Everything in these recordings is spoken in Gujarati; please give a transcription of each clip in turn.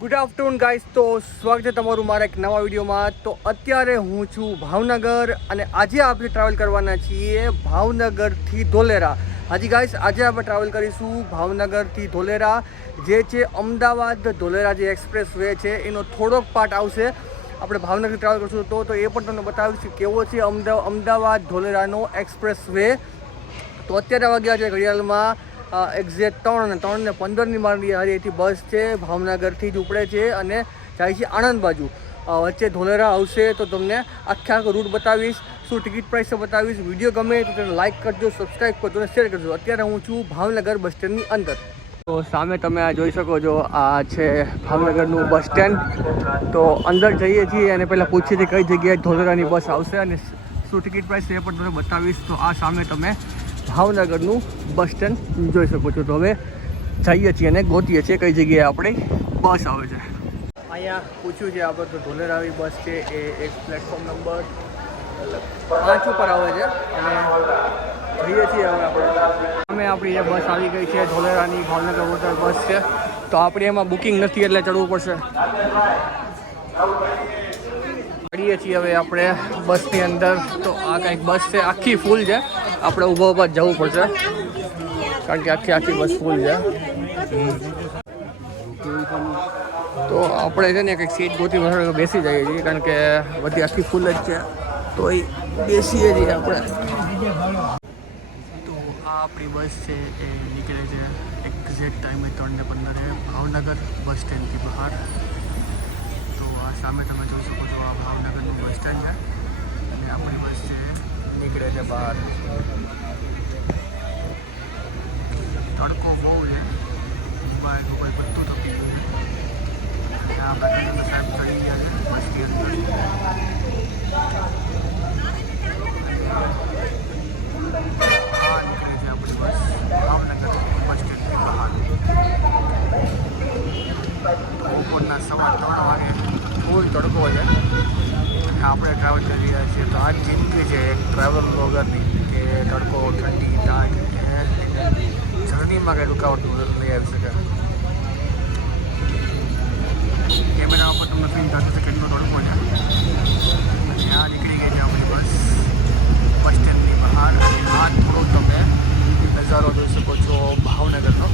Good afternoon guys. તો સ્વાગત છે તમારું મારા એક નવા વિડીયોમાં. તો અત્યારે હું છું ભાવનગર અને આજે આપણે ટ્રાવેલ કરવાના છીએ ભાવનગરથી ધોલેરા. હાજી ગાઈસ, આજે આપણે ટ્રાવેલ કરીશું ભાવનગરથી ધોલેરા, જે છે અમદાવાદ ધોલેરા જે એક્સપ્રેસ વે છે એનો થોડોક પાર્ટ આવશે. આપણે ભાવનગરથી ટ્રાવેલ કરીશું તો એ પણ તમને બતાવીશું કેવો છે અમદાવાદ ધોલેરાનો એક્સપ્રેસ વે. તો અત્યારે વાગ્યા છે ઘડિયાળમાં એક્ઝેક્ટ 3:15ની મારી અહીંથી બસ છે, ભાવનગરથી જ ઉપડે છે અને જાય છે આણંદ બાજુ. વચ્ચે ધોલેરા આવશે તો તમને આખો રૂટ બતાવીશ, શું ટિકિટ પ્રાઇસ બતાવીશ. વિડીયો ગમે તો તેને લાઇક કરજો, સબસ્ક્રાઈબ કરજો અને શેર કરજો. અત્યારે હું છું ભાવનગર બસ સ્ટેન્ડની અંદર. તો સામે તમે આ જોઈ શકો છો, આ છે ભાવનગરનું બસ સ્ટેન્ડ. તો અંદર જઈએ છીએ અને પહેલાં પૂછીએ છીએ કઈ જગ્યાએ ધોલેરાની બસ આવશે અને શું ટિકિટ પ્રાઇસ એ પણ તમને બતાવીશ. તો આ સામે તમે ભાવનગરનું બસ સ્ટેન્ડ જોઈ શકો છો. તો હવે જઈએ છીએ અને ગોતીએ છીએ કઈ જગ્યાએ આપણી બસ આવે છે. અહીંયા પૂછ્યું છે આપણે તો ધોલેરાની બસ છે એ એક પ્લેટફોર્મ નંબર 5 ઉપર આવે છે અને જઈએ છીએ હવે આપણે. અમે આપણી જે બસ આવી ગઈ છે ધોલેરાની, ભાવનગર વોટર બસ છે. તો આપણે એમાં બુકિંગ નથી એટલે ચડવું પડશે. ચડીએ છીએ હવે આપણે બસની અંદર. તો આ કંઈક બસ છે, આખી ફૂલ છે. આપણે ઊભા જવું પડશે કારણ કે આખી બસ ફૂલ છે. તો આપણે છે ને કંઈક સીટ ગોતી બેસી જઈએ છીએ કારણ કે બધી આખી ફૂલ જ છે. તો એ બેસીએ છીએ આપણે. તો આ આપણી બસ છે એ નીકળે છે એક્ઝેક્ટ ટાઈમે 3:15 ભાવનગર બસ સ્ટેન્ડથી બહાર. તો આ સામે તમે જોઈ શકો છો, આ ભાવનગરનું બસ સ્ટેન્ડ છે અને આપણી બસ છે નીકળે છે બહાર. તડકો બહુ છે, મોબાઈલ બધું તપી ગયું છે. ત્યાં આપણે સાહેબ ચડી ગયા છે બસની અંદર. નીકળી છે આપણી બસ ભાવનગર બસ સ્ટેન્ડની બહાર. બપોરના 3:15 વાગે ફૂલ તડકો છે અને આપણે ટ્રાવેલ કરી રહ્યા છીએ. તો આ જિંદગી છે એક ટ્રાવેલ વગરની, કે તડકો, ઠંડી, ટાઢ, જર્નીમાં કંઈ રૂકાવટ લઈ આવી શકે. કેમેરા ઉપર તમને ફીલ થશે કે કેટલો તડકો છે. ત્યાં નીકળી ગઈ છે આપણી બસ બસ સ્ટેન્ડની બહાર. અને આ થોડો તમે નજારો જોઈ શકો છો ભાવનગરનો.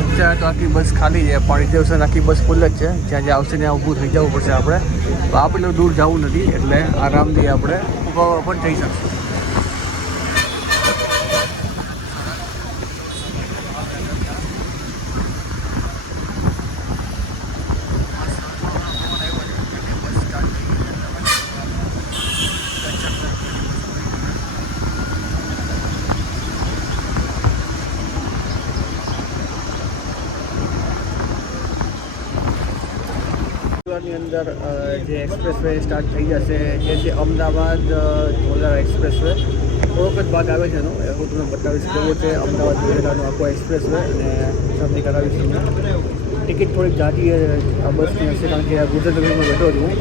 અત્યારે તો આખી બસ ખાલી છે, પણ રિઝર્વેશન આખી બસ ફૂલ જ છે. જ્યાં આવશે ત્યાં ઊભું થઈ જવું પડશે આપણે. તો આપણે દૂર જવું નથી એટલે આરામથી આપણે ઊભા પણ જઈ શકશું. ની અંદર જે એક્સપ્રેસ વે સ્ટાર્ટ થઈ જશે એ છે અમદાવાદ ધોલેરા એક્સપ્રેસ વે. થોડોક જ ભાગ આવે છે એનો, હું તમને બતાવીશ કેવો છે અમદાવાદ ધોલેરાનો આખો એક્સપ્રેસ વે અને તમને કરાવીશ તમને. ટિકિટ થોડીક જાજી આ બસની હશે કારણ કે ગુજરાત રેલવેમાં બેઠો છું.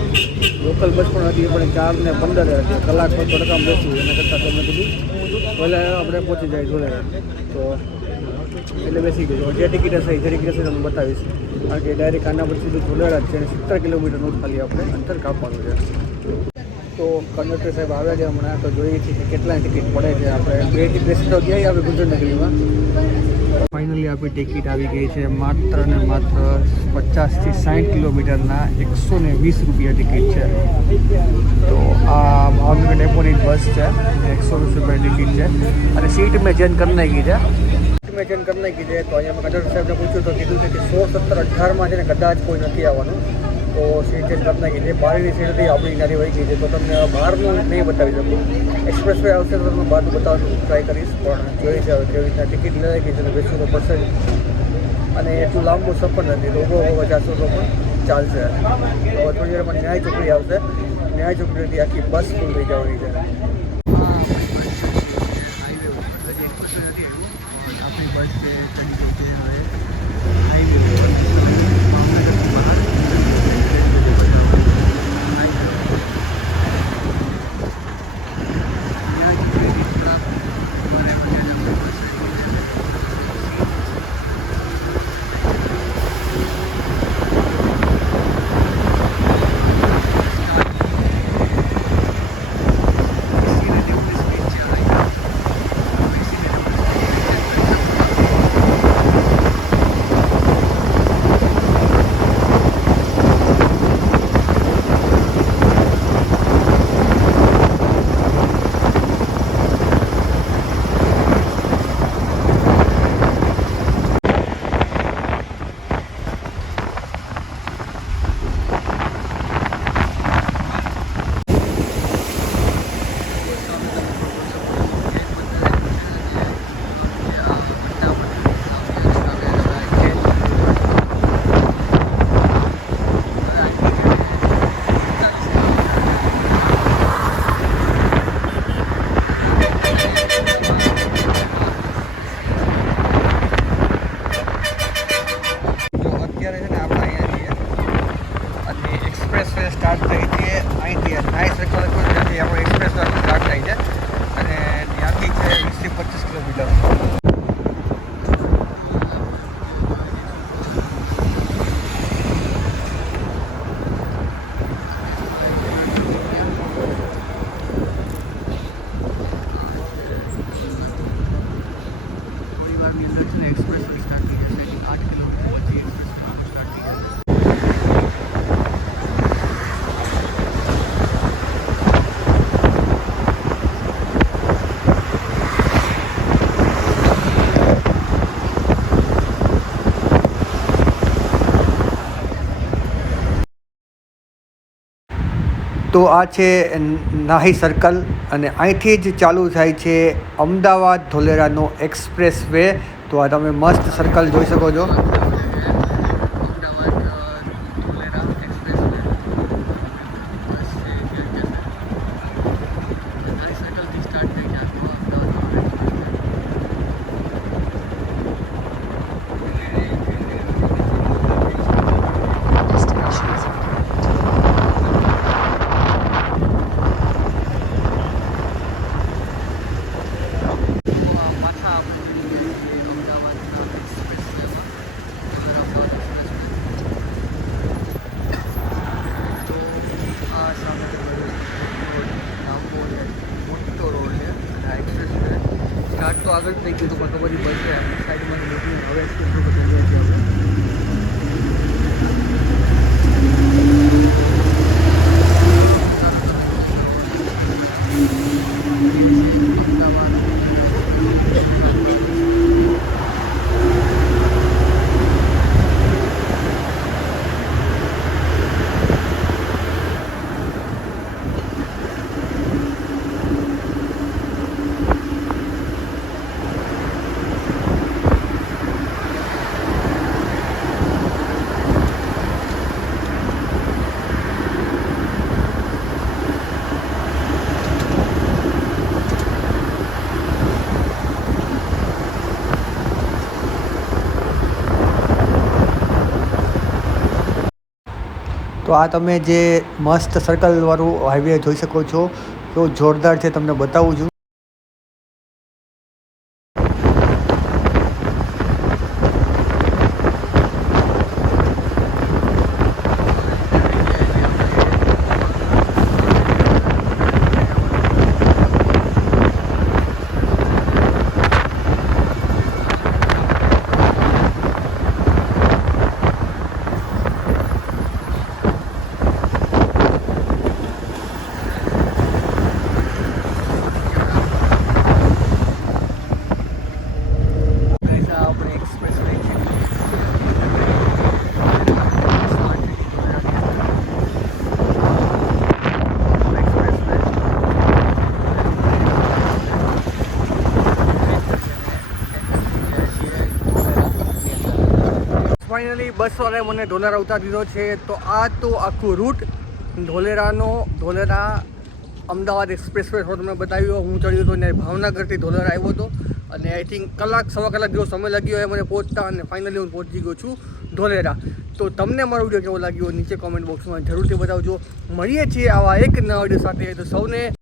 લોકલ બસ પણ હતી પણ 4:15 હતી, કલાક તો રકમ બેસું એના કરતાં તમને કીધું પહેલાં આપણે પહોંચી જાય ધોલેરા. તો એટલે બેસી ગયો. જે ટિકિટ હશે તમને બતાવીશ કારણ કે ડાયરેક્ટ આના પછી સીધું ધોલેરા જ છે અને 17 કિલોમીટરનું ખાલી આપણે અંતર કાપવાનું છે. તો કંડક્ટર સાહેબ આવ્યા છે હમણાં. તો જોઈએ છીએ કે કેટલાની ટિકિટ પડે છે. આપણે 2 બેસી તો ગયા આપણે ગુજરાતનગરીમાં. ફાઇનલી આપણી ટિકિટ આવી ગઈ છે. માત્ર ને માત્ર 50થી 60 કિલોમીટરના 120 રૂપિયા ટિકિટ છે. તો આ ભાવનગર ડેપોની બસ છે, 120 રૂપિયા ટિકિટ છે અને સીટ મેં ચેન્જ કરી નાખી છે. મેં ચેન્જ કરી નાખી છે. તો અહીંયા કંડક્ટર સાહેબને પૂછ્યું તો કીધું છે કે 16, 17, 18માં છે ને કદાચ કોઈ નથી આવવાનું. તો સીટ ચેન્જ કરી નાખી છે. 12ની સીટ હતી આપણી નાની વહી ગઈ છે. તો તમને બહારનું નહીં બતાવી શકું. એક્સપ્રેસ વે આવશે તો તમને બહારનું બતાવવાનું ટ્રાય કરીશ. પણ જોઈ છે હવે કેવી રીતના ટિકિટ લઈ ગઈ છે અને બેસવું તો પડશે જ. અને એટલું લાંબુ સફર નથી, તો ઊભો જાશો તો પણ ચાલશે. હવે થોડી વારમાં ન્યાય ચોકડી આવશે. ન્યાય ચોકડીથી આખી બસ ફૂલ થઈ જવાની છે. આપણી બસ છે ચડી ગઈ છે હવે હાઈવે પર. એક્સપ્રેસ વે સ્ટાર્ટ થઈ છે અહીંથી નાઈ સર્કલ ત્યાંથી આપણો એક્સપ્રેસ વે સ્ટાર્ટ થાય છે અને ત્યાંથી છે 20-25 કિલોમીટર. તો આ છે નાહી સર્કલ અને અહીંથી જ ચાલુ થાય છે અમદાવાદ ધોલેરાનો એક્સપ્રેસ વે. તો આ તમે મસ્ત સર્કલ જોઈ શકો છો. તો આગળ થઈ ગયું તો બધી બસ છે સાઈડમાં હવે એક્સપ્રેસ તો આ તમે જે મસ્ત સર્કલવાળું હાઈવે જોઈ શકો છો તો જોરદાર છે, તમને બતાવું છું. ફાઇનલી બસવાળાએ મને ધોલેરા ઉતારી દીધો છે. તો આ તો આખું route Dholera Ahmedabad expressway તમને બતાવ્યો. હું ચડ્યો હતો ને ભાવનગરથી ધોલેરા આવ્યો હતો અને આઈ થિંક સવા કલાક જેવો સમય લાગ્યો હોય મને પહોંચતા અને ફાઇનલી હું પહોંચી ગયો છું ધોલેરા. તો તમને મારો વિડીયો કેવો લાગ્યો નીચે કોમેન્ટ બોક્સમાં જરૂરથી બતાવજો. મળીએ છીએ આવા એક નવા વિડીયો સાથે. તો સૌને